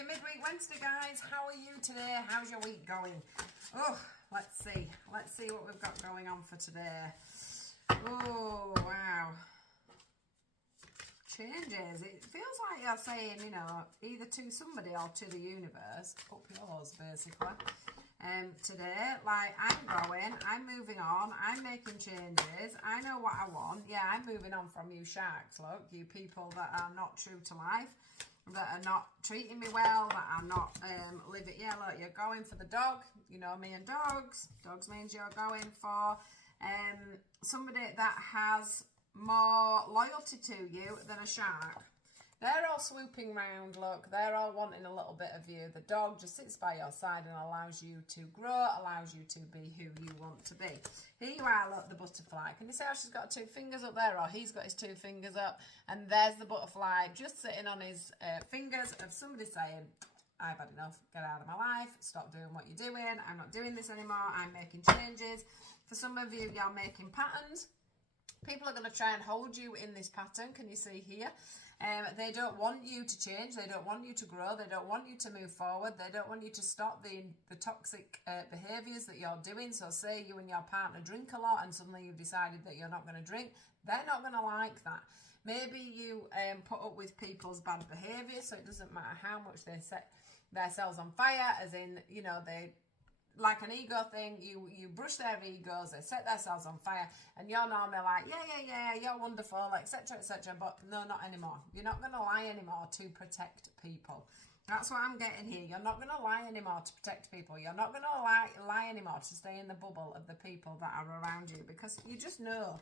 Happy Midweek Wednesday, guys. How are you today? How's your week going? Oh, let's see. Let's see what we've got going on for today. Oh, wow. Changes. It feels like you're saying, you know, either to somebody or to the universe. Up yours, basically. Today, like, I'm growing, I'm moving on, I'm making changes, I know what I want. Yeah, I'm moving on from you sharks, look, you people that are not true to life, that are not treating me well, that are not living. Yeah, look, you're going for the dog. You know me and dogs. Dogs means you're going for somebody that has more loyalty to you than a shark. They're all swooping round, look, they're all wanting a little bit of you. The dog just sits by your side and allows you to grow, allows you to be who you want to be. Here you are, look, the butterfly. Can you see how she's got 2 fingers up there? Or he's got his 2 fingers up. And there's the butterfly just sitting on his fingers of somebody saying, I've had enough, get out of my life, stop doing what you're doing, I'm not doing this anymore, I'm making changes. For some of you, you're making patterns. People are going to try and hold you in this pattern. Can you see here? They don't want you to change. They don't want you to grow. They don't want you to move forward. They don't want you to stop the toxic behaviours that you're doing. So say you and your partner drink a lot and suddenly you've decided that you're not going to drink. They're not going to like that. Maybe you put up with people's bad behaviour, so it doesn't matter how much they set themselves on fire, as in, you know, they... like an ego thing, you brush their egos, they set themselves on fire, and you're normally like, yeah, you're wonderful, etc, etc, but no, not anymore. You're not going to lie anymore to protect people. That's what I'm getting here. You're not going to lie anymore to protect people. You're not going to lie anymore to stay in the bubble of the people that are around you, because you just know.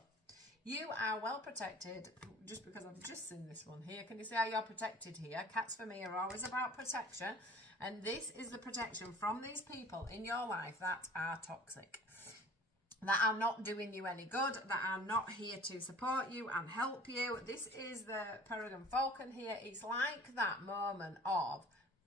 You are well protected, just because I've just seen this one here. Can you see how you're protected here? Cats for me are always about protection. And this is the protection from these people in your life that are toxic, that are not doing you any good, that are not here to support you and help you. This is the Peregrine Falcon here. It's like that moment of,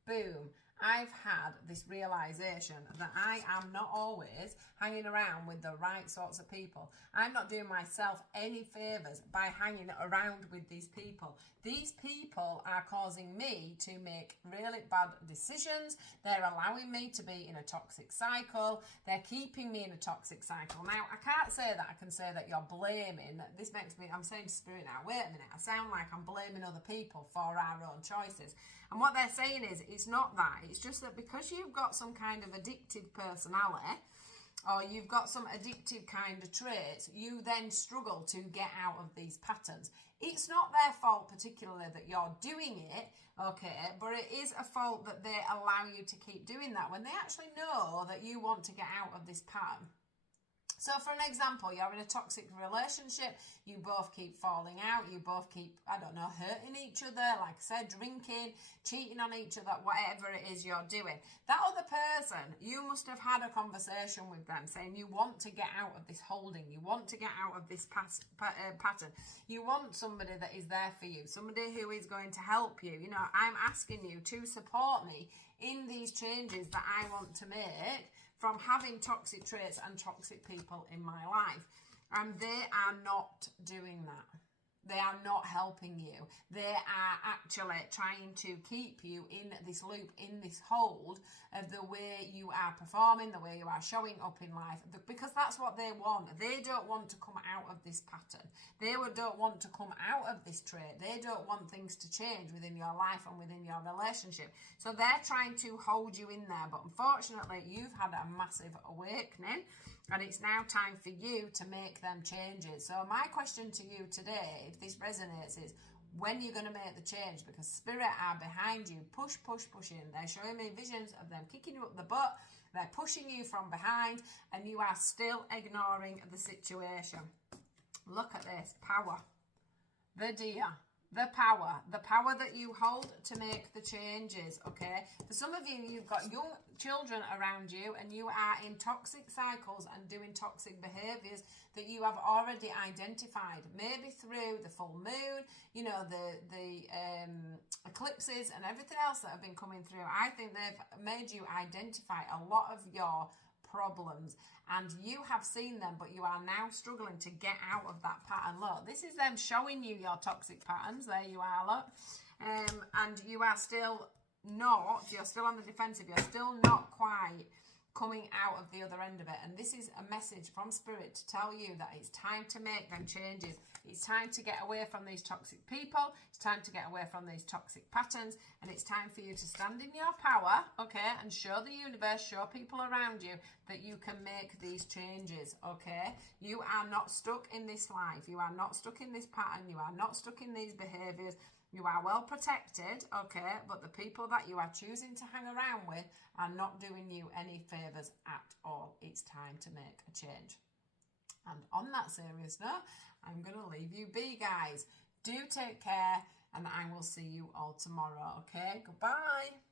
boom, I've had this realization that I am not always hanging around with the right sorts of people. I'm not doing myself any favors by hanging around with these people. These people are causing me to make really bad decisions. They're allowing me to be in a toxic cycle. They're keeping me in a toxic cycle. Now, I can't say that. I can say that you're blaming. This makes me, I'm saying to Spirit now, wait a minute, I sound like I'm blaming other people for our own choices. And what they're saying is, it's not that. It's just that because you've got some kind of addicted personality, or you've got some addictive kind of traits, you then struggle to get out of these patterns. It's not their fault particularly that you're doing it, okay, but it is a fault that they allow you to keep doing that when they actually know that you want to get out of this pattern. So for an example, you're in a toxic relationship, you both keep falling out, you both keep, I don't know, hurting each other, like I said, drinking, cheating on each other, whatever it is you're doing. That other person, you must have had a conversation with them saying you want to get out of this holding, you want to get out of this pattern, you want somebody that is there for you, somebody who is going to help you. You know, I'm asking you to support me in these changes that I want to make from having toxic traits and toxic people in my life. And they are not doing that. They are not helping you. They are actually trying to keep you in this loop, in this hold of the way you are performing, the way you are showing up in life, because that's what they want. They don't want to come out of this pattern. They don't want to come out of this trait. They don't want things to change within your life and within your relationship. So they're trying to hold you in there. But unfortunately, you've had a massive awakening, and it's now time for you to make them changes. So my question to you today, if this resonates, is when you're going to make the change, because Spirit are behind you, pushing. They're showing me visions of them kicking you up the butt. They're pushing you from behind, and you are still ignoring the situation. Look at this power, the deer, the power that you hold to make the changes, okay? For some of you, you've got young children around you and you are in toxic cycles and doing toxic behaviours that you have already identified, maybe through the full moon, you know, the eclipses and everything else that have been coming through. I think they've made you identify a lot of your problems, and you have seen them, but you are now struggling to get out of that pattern. Look, this is them showing you your toxic patterns. There you are, look. And you are still you're still on the defensive, you're still not quite coming out of the other end of it. And this is a message from Spirit to tell you that it's time to make them changes. It's time to get away from these toxic people. It's time to get away from these toxic patterns. And it's time for you to stand in your power, okay, and show the universe, show people around you that you can make these changes, okay? You are not stuck in this life. You are not stuck in this pattern. You are not stuck in these behaviours. You are well protected, okay, but the people that you are choosing to hang around with are not doing you any favours at all. It's time to make a change. And on that serious note, I'm going to leave you be, guys. Do take care, and I will see you all tomorrow, okay? Goodbye.